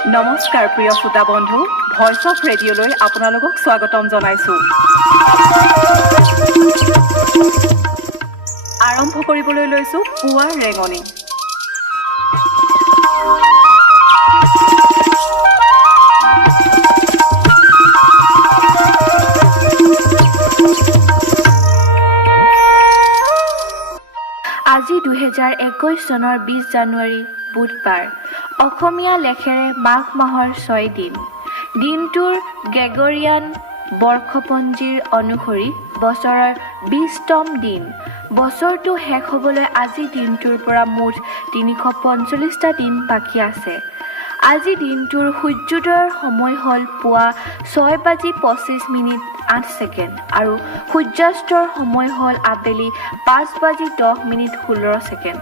নমস্কাৰ প্ৰিয় শ্ৰোতা বন্ধু, ভইচ অফ ৰেডিঅ'লৈ আপোনালোকক স্বাগতম জনাইছোঁ। আৰম্ভ কৰিবলৈ লৈছোঁ পুৱাৰ ৰেঙনি। আজি 2021 চনৰ 20 জানুৱাৰী বুধবাৰ। অসমীয়া লেখেৰে মাঘ মাহৰ 6 দিন। দিনটোৰ গ্ৰেগৰিয়ান বৰ্ষপঞ্জীৰ অনুসৰি বছৰৰ 20তম দিন। বছৰটো শেষ হ'বলৈ আজি দিনটোৰ পৰা মুঠ 345টা দিন বাকী আছে। আজি দিনটোৰ সূৰ্যোদয়ৰ সময় হ'ল পুৱা 6:25:08 আৰু সূৰ্যাস্তৰ সময় হ'ল আবেলি 5:10:16।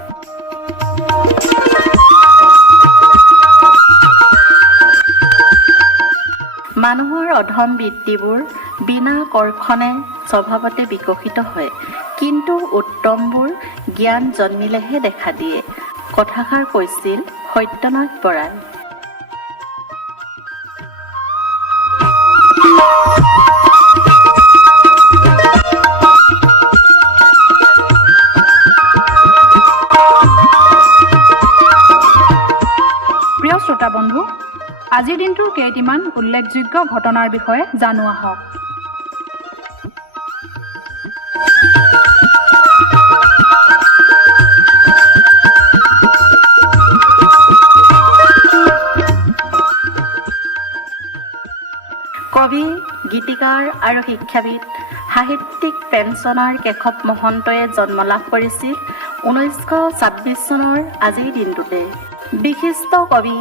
মানুহৰ অধম বৃত্তিবোৰ বিনা কৰ্ষণে স্বভাৱতে বিকশিত হয়, কিন্তু উত্তমবোৰ জ্ঞান জন্মিলেহে দেখা দিয়ে। কথাষাৰ কৈছিল সত্যনাথ বৰাই। প্ৰিয় শ্ৰোতা বন্ধু, আজিৰ দিনটোৰ কেইটিমান উল্লেখযোগ্য ঘটনাৰ বিষয়ে জানো আহক। কবি, গীতিকাৰ আৰু শিক্ষাবিদ সাহিত্যিক পেঞ্চনাৰ কেশৱ মহন্তই জন্ম লাভ কৰিছিল 1926 চনৰ আজিৰ দিনটোতে। বিশিষ্ট কবি,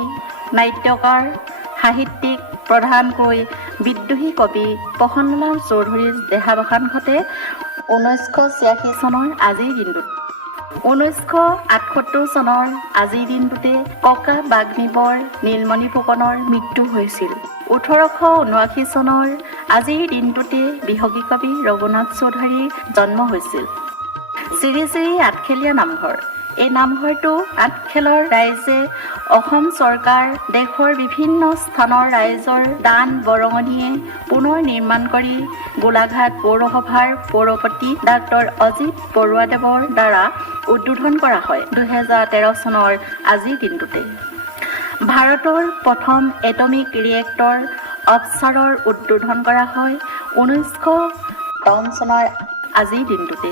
নাট্যকাৰ, সাহিত্যিক, প্ৰধানকৈ বিদ্ৰোহী কবি প্ৰসন্নলাল চৌধুৰীৰ দেহাৱসান ঘটে 1986 চনৰ আজিৰ দিনটোত। 1978 চনৰ আজিৰ দিনটোতে ককা বাগ্মীবৰ নীলমণি ফুকনৰ মৃত্যু হৈছিল। 1879 চনৰ আজিৰ দিনটোতে বিহগী কবি ৰঘুনাথ চৌধুৰীৰ জন্ম হৈছিল। শ্ৰী শ্ৰী আঠখেলীয়া নামঘৰ। এই নামঘৰটো আঠখেলৰ ৰাইজে অসম চৰকাৰ, দেশৰ বিভিন্ন স্থানৰ ৰাইজৰ দান বৰঙণিয়ে পুনৰ নিৰ্মাণ কৰি গোলাঘাট পৌৰসভাৰ পৌৰপতি ডাক্তৰ অজিত বৰুৱাদেৱৰ দ্বাৰা উদ্বোধন কৰা হয় 2013 চনৰ আজিৰ দিনটোতে। ভাৰতৰ প্ৰথম এটমিক ৰিয়েক্টৰ অপচাৰৰ উদ্বোধন কৰা হয় 1952 চনৰ আজিৰ দিনটোতে।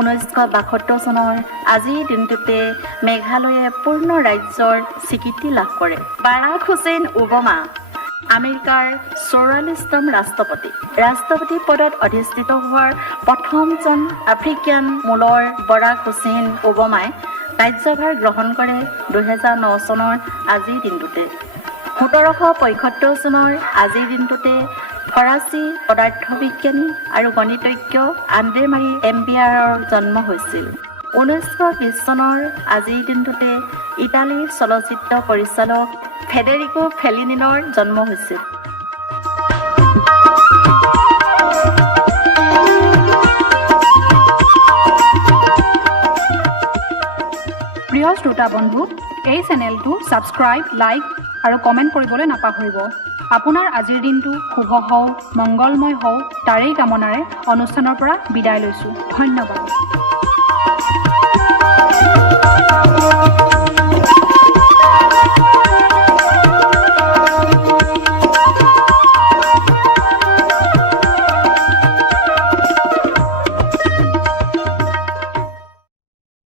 1972 চনৰ আজিৰ দিনটোতে মেঘালয়ে পূৰ্ণ ৰাজ্যৰ স্বীকৃতি লাভ কৰে। বাৰাক হুছেইন ওবামা আমেৰিকাৰ 44তম ৰাষ্ট্ৰপতি। ৰাষ্ট্ৰপতি পদত অধিষ্ঠিত হোৱাৰ প্ৰথমজন আফ্ৰিকান মূলৰ বাৰাক হুছেইন ওবামাই কাৰ্যভাৰ গ্ৰহণ কৰে 2009 চনৰ আজিৰ দিনটোতে। 1775 চনৰ আজিৰ দিনটোতে ফৰাচী পদাৰ্থ বিজ্ঞানী আৰু গণিতজ্ঞ আন্দ্ৰে মাৰি এম্পিয়াৰৰ জন্ম হৈছিল। 1920 চনৰ আজিৰ দিনটোতে ইটালীৰ চলচ্চিত্ৰ পৰিচালক ফেডেৰিকো ফেলিনিৰ জন্ম হৈছিল। প্ৰিয় শ্ৰোতা বন্ধু, এই চেনেলটো ছাবস্ক্ৰাইব, লাইক আৰু কমেণ্ট কৰিবলৈ নাপাহৰিব। আপোনাৰ আজিৰ দিনটো শুভ হওক, মংগলময় হওক, তাৰেই কামনাৰে অনুষ্ঠানৰ পৰা বিদায় লৈছোঁ। ধন্যবাদ।